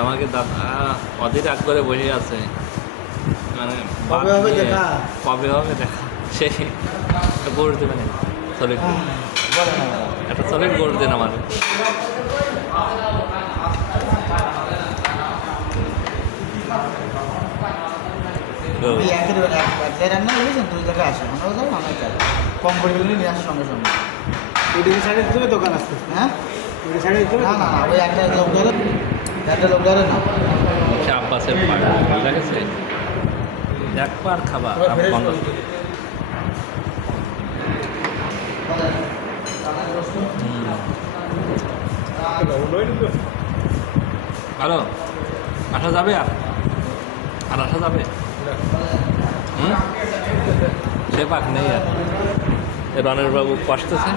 আমাকে দাদা অধীর আগ করে বসে আছে। মানে কবে হবে দেখা? কবে হবে দেখা? সেই সলিড বলে না বলে। একটা সলিড গোল দেন আমার রান্না করেছেন দুই জায়গায় আসে। আমরা যাব আমরা যাই কম করে নিয়ে আসার সঙ্গে সঙ্গে। সাইডে দোকান আসতে হ্যাঁ? ওইদিকে সাইডে না না না ওই একটা একটা লোক ধরে না চাপাসের পাড় বুঝা গেছে? একবার খাবার। ভালো আসা যাবে আর? আর আসা যাবে? সে পাক নেই আর। রনের বাবু কষ্টছে